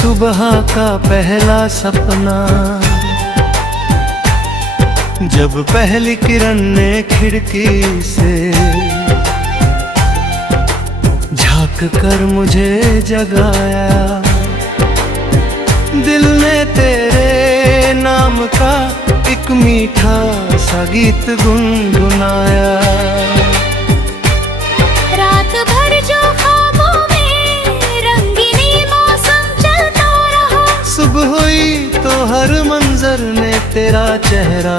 सुबह का पहला सपना, जब पहली किरण ने खिड़की से झांक कर मुझे जगाया। दिल ने तेरे नाम का एक मीठा सा गीत गुनगुनाया। रात भर जो ख्वाबों में रंगीनी मौसम चलता रहा, सुबह हुई तो हर मंजर ने तेरा चेहरा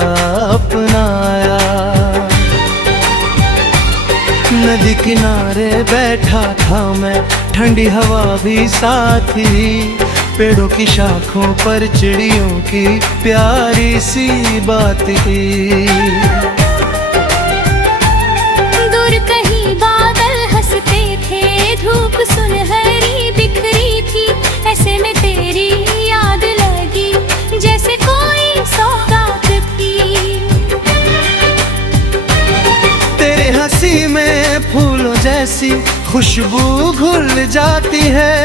अपनाया। नदी किनारे बैठा था मैं, ठंडी हवा भी साथ ही, पेड़ों की शाखों पर चिड़ियों की प्यारी सी बात की। दूर कहीं बादल हंसते थे, धूप सुनहरी बिखरी थी, ऐसे में तेरी याद लगी जैसे कोई सौगात थी। तेरे हंसी में फूलों जैसी खुशबू घुल जाती है,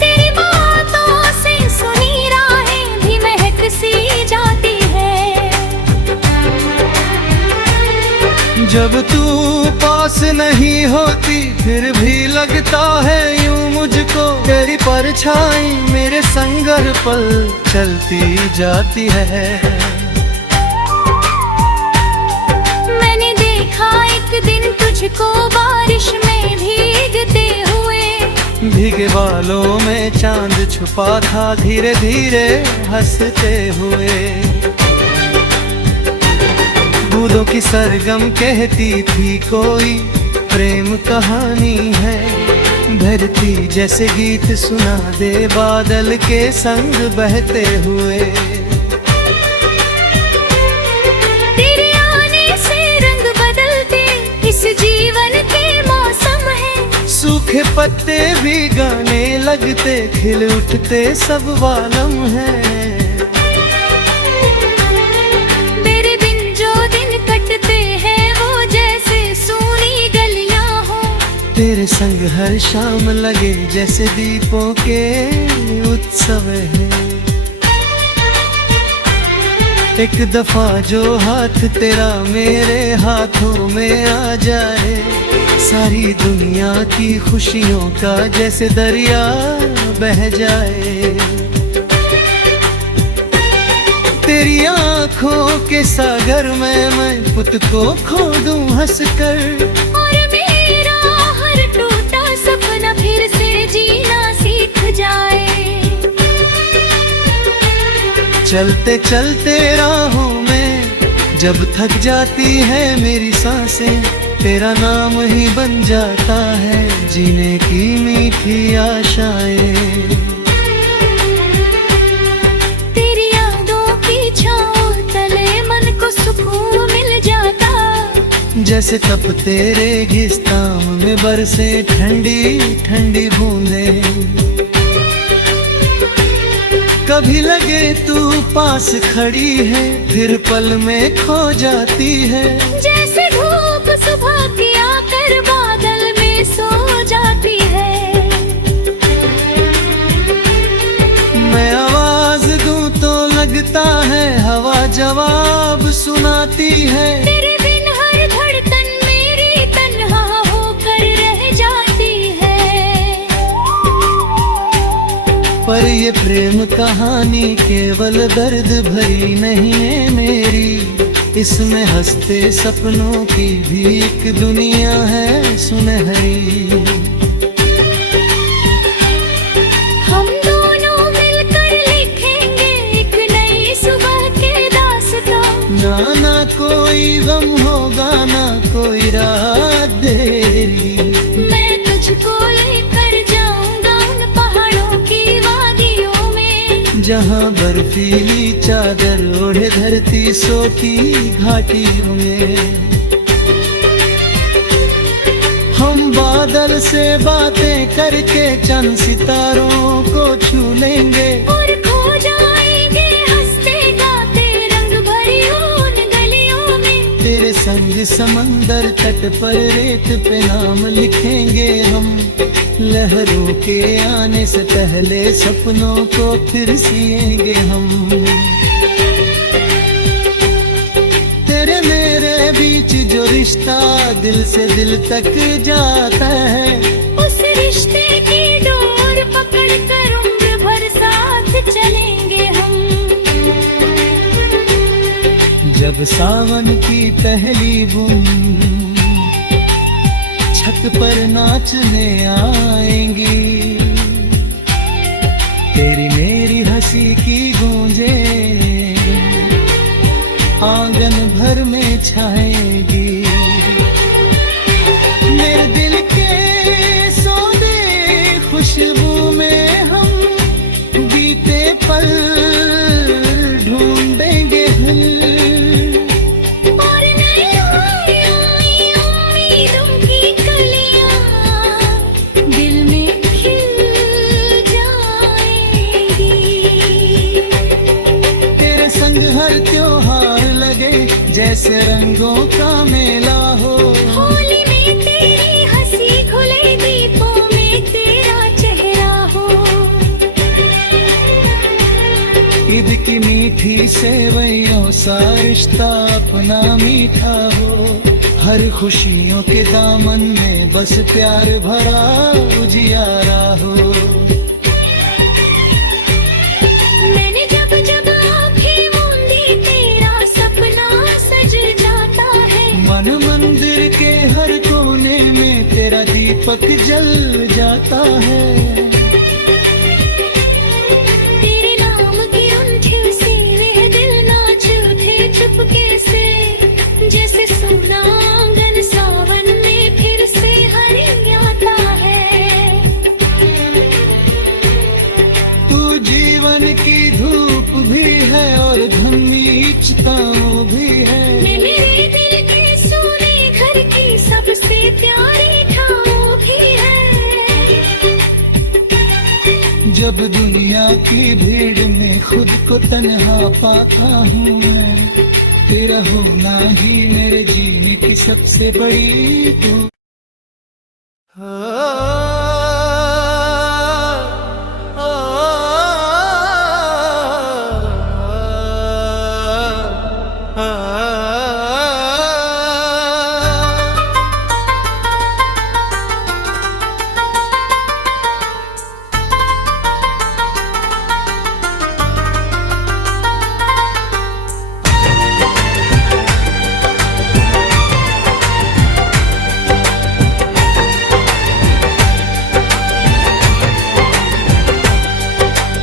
तेरी बातों से सुनी राहें भी महक सी जाती है। जब तू पास नहीं होती फिर भी लगता है यूं मुझको, तेरी परछाई मेरे संगर पल चलती जाती है। मैंने देखा एक दिन तुझको बारिश में भीगते हुए, भीगे बालों में चांद छुपा था धीरे धीरे हंसते हुए। बूंदों की सरगम कहती थी कोई प्रेम कहानी है, धरती जैसे गीत सुना दे बादल के संग बहते हुए। तेरे आने से रंग बदलते इस जीवन के मौसम है, सूखे पत्ते भी गाने लगते, खिल उठते सब वालम है। मेरे बिन जो दिन कटते हैं वो जैसे सूनी गलियां हो, तेरे संग हर शाम लगे जैसे दीपों के उत्सव है। एक दफा जो हाथ तेरा मेरे हाथों में आ जाए, सारी दुनिया की खुशियों का जैसे दरिया बह जाए। तेरी आंखों के सागर में मैं पुत को खो दूं हंसकर, और मेरा हर टूटा सपना फिर से जीना सीख जाए। चलते चलते राहों में जब थक जाती है मेरी सांसें, तेरा नाम ही बन जाता है जीने की मीठी आशाएं। तेरी यादों की छाँव तले मन को सुकून मिल जाता, जैसे तब तेरे घिस्ताम में बरसे ठंडी ठंडी बूंदें। कभी लगे तू पास खड़ी है फिर पल में खो जाती है, जैसे धूप सुबह की आकर बादल में सो जाती है। मैं आवाज दूं तो लगता है हवा जवाब सुनाती है। तेरे बिन हर धड़कन मेरी तन्हा होकर रह जाती है। पर ये प्रेम कहानी केवल दर्द भरी नहीं है मेरी, इसमें हंसते सपनों की भी एक दुनिया है सुनहरी। हम दोनों मिलकर लिखेंगे एक नई सुबह के दास्तां, ना कोई गम होगा ना कोई रात देरी। मैं तुझको लेकर जाऊंगा उन पहाड़ों की वादियों में, जहाँ बर्फीली चादर ओढ़े धरती सोती घाटियों में। हम बादल से बातें करके चंद सितारों को छू लेंगे, और खो जाएंगे हंसते गाते रंग भरी उन गलियों में। तेरे संग समंदर तट पर रेत पे नाम लिखेंगे हम। लहरों के आने से पहले सपनों को फिर सिएंगे हम। तेरे मेरे बीच जो रिश्ता दिल से दिल तक जाता है, उस रिश्ते की डोर पकड़ कर उम्र भर साथ चलेंगे हम। जब सावन की पहली बूंद छत पर नाचने आएंगी, तेरी मेरी हंसी की गूंजे आंगन भर में छाएंगी। मेरे दिल के सौदे खुशबू में हम बीते पल ढूंढेंगे हल। और नई उम्मीदों की कलियां दिल में खिल जाएंगी। तेरे संग हर त्योहार लगे जैसे रंगों का मेला हो। होली में तेरी हंसी खुले दीपों में तेरा चेहरा हो। ईद की मीठी सेवइयों सा रिश्ता अपना मीठा हो। हर खुशियों के दामन में बस प्यार भरा उजियारा हो। मैंने जब जब आँखें मूंदी तेरा सपना सज जाता है। मन मंदिर के हर कोने में तेरा दीपक जल जाता है। तेरे नाम की धुन से वे दिल नाच उठे चुपके से। जैसे सोना आंगन सावन में फिर से हरियाता है। तू जीवन की धूप भी है और धनी चिताओं भी है। मेरे दिल के सोने घर की सबसे प्यारी ठाव भी है। जब दुनिया की भीड़ में खुद को तन्हा पाता हूँ मैं, तेरा होना ही मेरे जीने की सबसे बड़ी दुआ।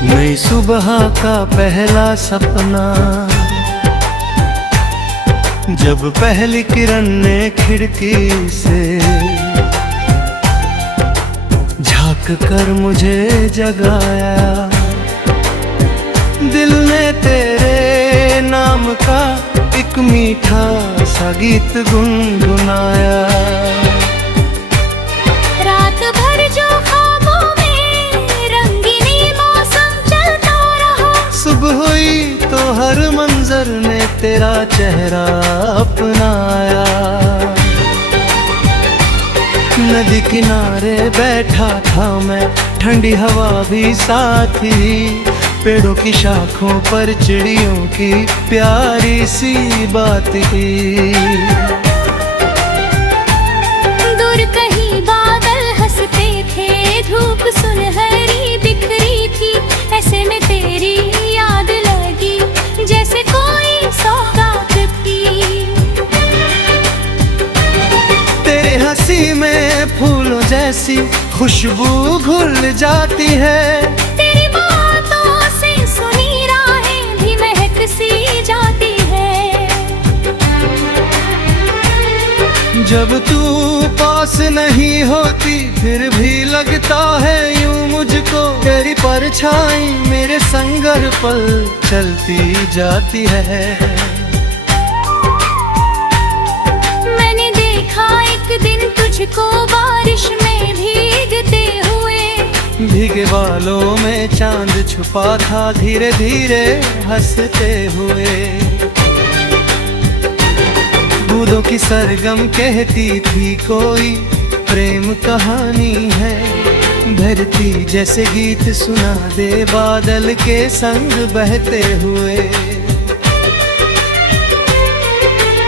नई सुबह का पहला सपना, जब पहली किरण ने खिड़की से झांक कर मुझे जगाया। दिल ने तेरे नाम का एक मीठा सा गीत गुनगुनाया। रात भर जो ख्वाबों में रंगीनी मौसम चलता रहा। सुबह हुई तो हर मंजर ने तेरा चेहरा अपनाया। नदी किनारे बैठा था मैं, ठंडी हवा भी साथ ही। पेड़ों की शाखों पर चिड़ियों की प्यारी सी बात की। दूर कहीं बादल हंसते थे, धूप सुनहरी बिखरी थी। ऐसे में तेरी याद लगी जैसे कोई सौगात की। तेरे हंसी में फूलों जैसी खुशबू घुल जाती है। तेरी बातों से सुनी राहें भी महक सी जाती है। जब तू पास नहीं होती फिर भी लगता है यूं मुझको। तेरी परछाई मेरे संगर पल चलती जाती है। मैंने देखा एक दिन तुझको बारिश में भीगते हुए। भीगे बालों में चांद छुपा था धीरे धीरे हंसते हुए। बूंदों जो कि सरगम कहती थी कोई प्रेम कहानी है। धरती जैसे गीत सुना दे बादल के संग बहते हुए।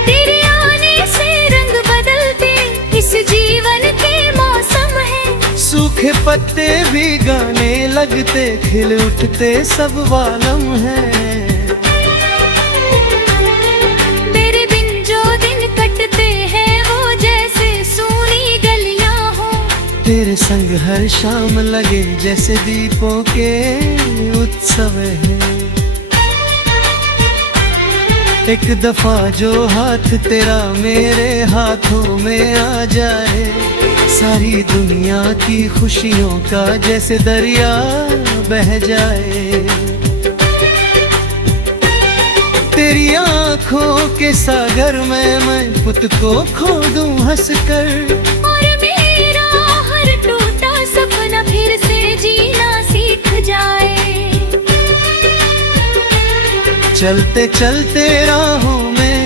तेरे आने से रंग बदलते इस जीवन के मौसम है। सूखे पत्ते भी गाने लगते खिल उठते सब वालम है। तेरे बिन जो दिन कटते हैं वो जैसे सूनी गलियां हो। तेरे संग हर शाम लगे जैसे दीपों के उत्सव है। एक दफा जो हाथ तेरा मेरे हाथों में आ जाए, सारी दुनिया की खुशियों का जैसे दरिया बह जाए। तेरी आंखों के सागर में मैं खुद को खो दूं हंसकर। और मेरा हर टूटा सपना फिर से जीना सीख जाए। चलते चलते राहों में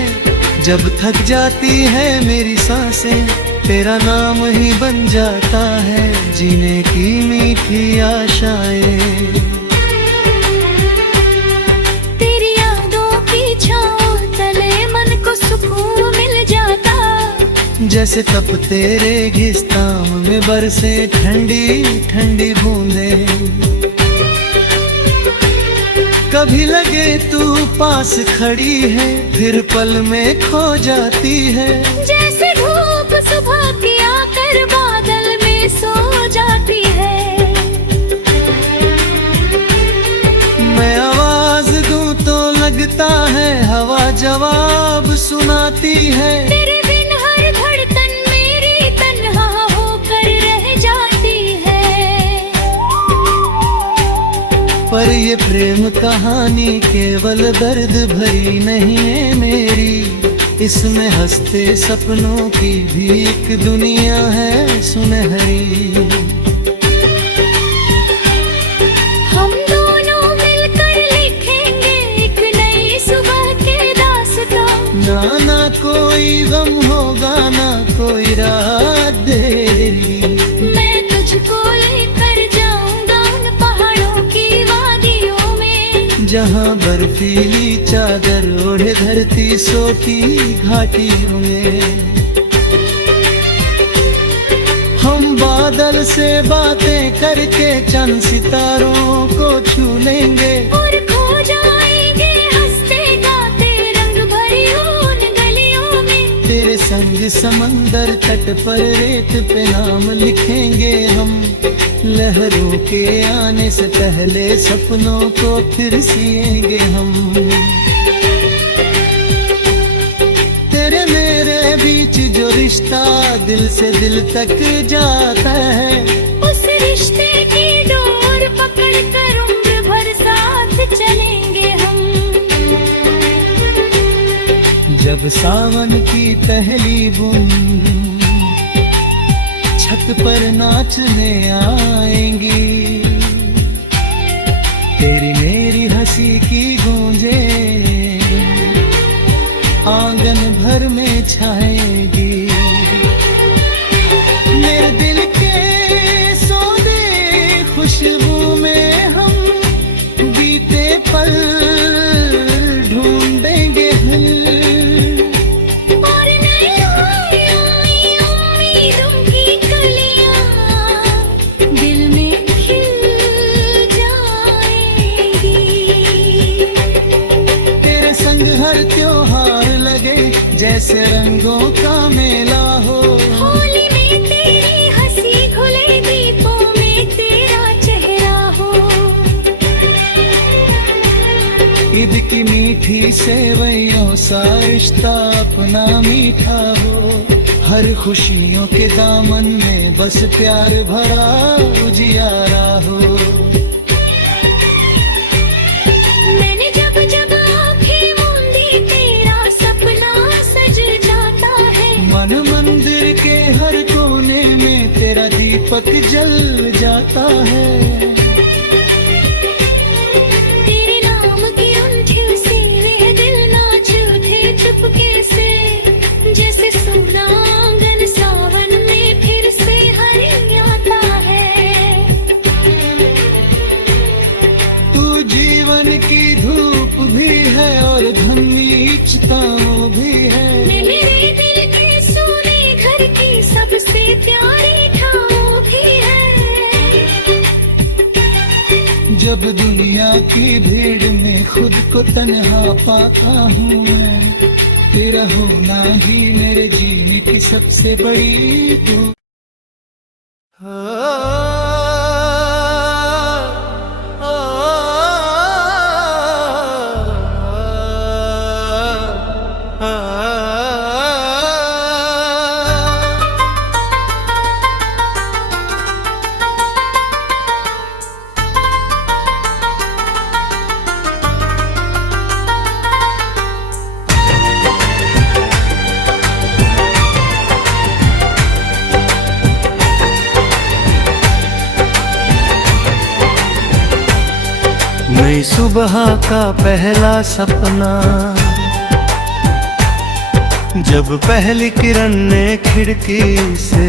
जब थक जाती है मेरी सांसें, तेरा नाम ही बन जाता है जीने की मीठी आशाएं। तेरी यादों की छाँव तले मन को सुकून मिल जाता। जैसे तपते रेगिस्तान में बरसे ठंडी ठंडी बूंदें। कभी लगे तू पास खड़ी है फिर पल में खो जाती है। जैसे धूप सुबह की आकर बादल में सो जाती है। मैं आवाज दूं तो लगता है हवा जवाब सुनाती है। तेरे बिन हर धड़कन मेरी तन्हा होकर रह जाती है। पर ये प्रेम कहानी केवल दर्द भरी नहीं है मेरी, इसमें हंसते सपनों की भी एक दुनिया है सुनहरी। हम दोनों मिलकर लिखेंगे एक नई सुबह के दास्तां। ना कोई गम होगा ना कोई रात देरी। मैं तुझको लेकर जाऊंगा उन पहाड़ों की वादियों में, जहाँ बर्फीली चादर ओढ़े धरती सोती घाटियों में। हम बादल से बातें करके चंद सितारों को छू लेंगे। और खो जाएंगे हंसते गाते रंग भरी उन गलियों में। तेरे संग समंदर तट पर रेत पे नाम लिखेंगे हम। लहरों के आने से पहले सपनों को फिर सिएंगे हम। तेरे मेरे बीच जो रिश्ता दिल से दिल तक जाता है, उस रिश्ते की डोर पकड़ कर उम्र भर साथ चलेंगे हम। जब सावन की पहली बूंद छत पर नाचने आएंगी, तेरी मेरी हंसी की गूंजें आंगन भर में छाएंगी। मेरे दिल के सौदे खुशबू में हम बीते पल ढूंढेंगे हल। और नई उम्मीदों की कलियां दिल में खिल जाएंगी। तेरे संग हर त्योहार लगे जैसे रंगों का मेला हो। होली में तेरी हंसी घुले दीपों में तेरा चेहरा हो। ईद की मीठी सेवइयों सा रिश्ता अपना मीठा हो। हर खुशियों के दामन में बस प्यार भरा उजियारा हो। मैंने जब जब आँखें मूंदी तेरा सपना सज जाता है। मन मंदिर के हर कोने में तेरा दीपक जल जाता है। तेरे नाम की उन झिलसी वे दिल नाच उठे चुपके से, जैसे का वो भी है। मेरे दिल के सोने घर की सबसे प्यारी ठाव भी है। जब दुनिया की भीड़ में खुद को तन्हा पाता हूँ मैं, तेरा होना ही मेरे जीने की सबसे बड़ी दुआ। नई सुबह का पहला सपना, जब पहली किरण ने खिड़की से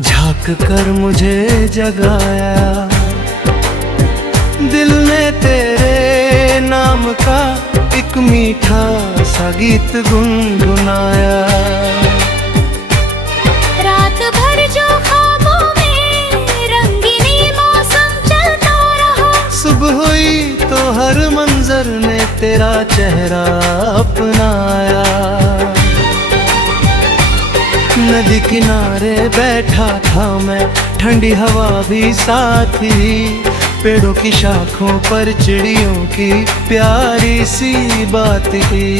झांक कर मुझे जगाया। दिल ने तेरे नाम का एक मीठा सा गीत गुनगुनाया। रात भर जो ख्वाबों में रंगीनी मौसम चलता रहा, सुबह हुई तो हर मंजर ने तेरा चेहरा अपनाया। नदी किनारे बैठा था मैं, ठंडी हवा भी साथ ही, पेड़ों की शाखों पर चिड़ियों की प्यारी सी बात की।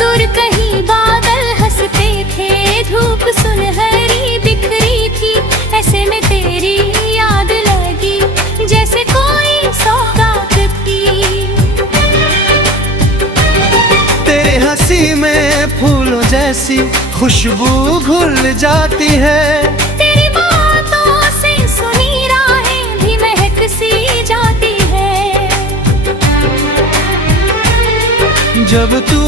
दूर कहीं बादल हंसते थे, धूप सुनहरी बिखरी थी, ऐसे में तेरी याद लगी जैसे कोई सौगात थी। तेरे हंसी में फूलों जैसी खुशबू घुल जाती है। तेरी बातों से सुनी राहें भी महक सी जाती है। जब तू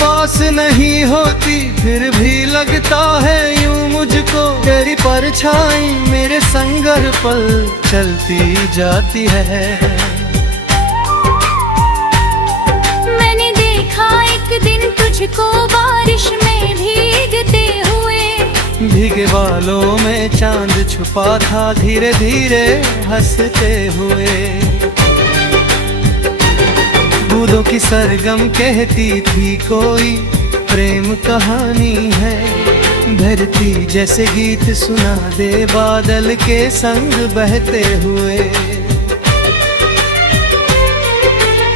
पास नहीं होती फिर भी लगता है यूं मुझको, तेरी परछाई मेरे संगर पल चलती जाती है। मैंने देखा एक दिन तुझको बारिश में भीगते हुए, भीगे बालों में चांद छुपा था धीरे धीरे हंसते हुए। बूंदों की सरगम कहती थी कोई प्रेम कहानी है, धरती जैसे गीत सुना दे बादल के संग बहते हुए।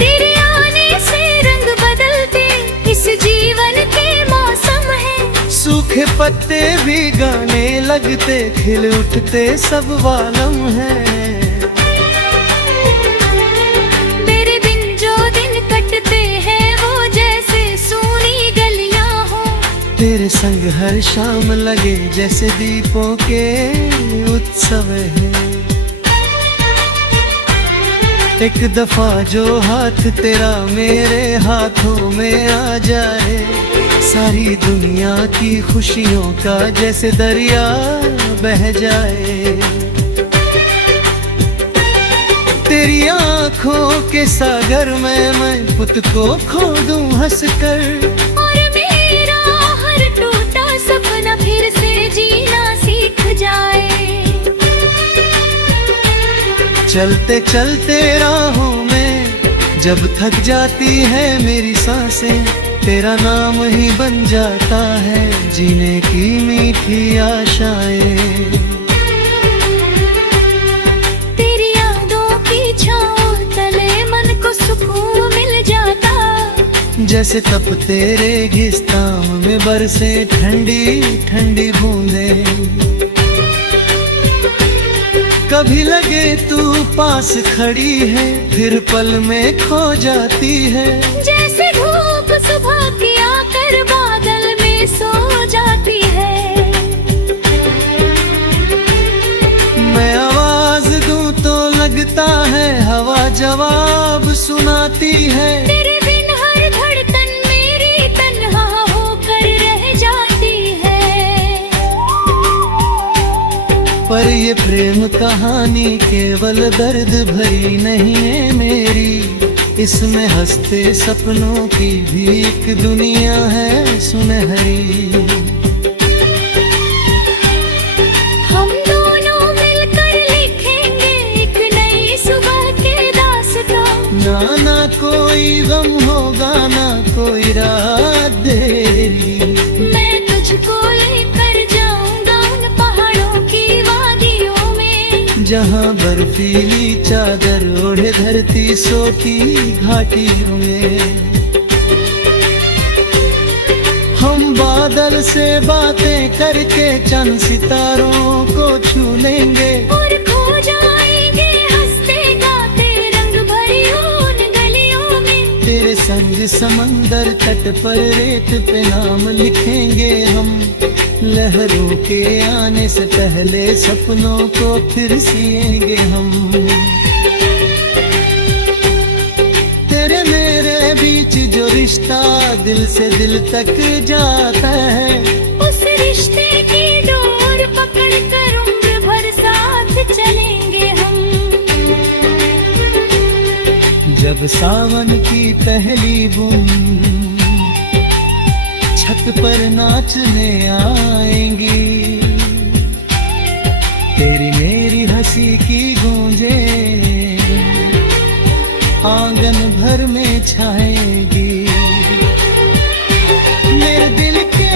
तेरे आने से रंग बदलते इस जीवन के मौसम है, सूखे पत्ते भी गाने लगते खिल उठते सब वालम है। तेरे बिन जो दिन कटते हैं वो जैसे सूनी गलियां हो, तेरे संग हर शाम लगे जैसे दीपों के उत्सव है। एक दफा जो हाथ तेरा मेरे हाथों में आ जाए, सारी दुनिया की खुशियों का जैसे दरिया बह जाए। तेरी आंखों के सागर में मैं खुद को खो दूं हंसकर, और मेरा हर टूटा सपना फिर से जीना सीख जाए। चलते चलते राहों में जब थक जाती है मेरी सांसें, तेरा नाम ही बन जाता है जीने की मीठी आशाएं। तेरी यादों की छाँव तले मन को सुकून मिल जाता, जैसे तपते रेगिस्तान में बरसे ठंडी ठंडी बूंदें। कभी लगे तू पास खड़ी है फिर पल में खो जाती है, जैसे धूप सुबह की आकर बादल में सो जाती है। मैं आवाज दूं तो लगता है हवा जवाब सुनाती है। तेरे बिन हर धड़कन मेरी तन्हा होकर रह जाती है। पर ये प्रेम कहानी केवल दर्द भरी नहीं है मेरी, इसमें हंसते सपनों की भी एक दुनिया है सुनहरी। हम दोनों मिलकर लिखेंगे एक नई सुबह के दास्तां। ना कोई गम होगा ना कोई रात देरी, मैं तुझको लेकर जाऊंगा उन पहाड़ों की वादियों में, जहाँ बर्फीली चादर ओढ़े धरती सोती घाटियों में। हम बादल से बातें करके चंद सितारों को छू लेंगे, और खो जाएंगे हंसते गाते रंग भरी उन गलियों में। तेरे संग समंदर तट पर रेत पे नाम लिखेंगे हम, लहरों के आने से पहले सपनों को फिर सिएंगे हम। तेरे मेरे बीच जो रिश्ता दिल से दिल तक जाता है, उस रिश्ते की डोर पकड़ कर उम्र भर साथ चलेंगे हम। जब सावन की पहली बूंद छत पर नाचने आएंगी, तेरी मेरी हंसी की गूंजे आंगन भर में छाएगी। मेरे दिल के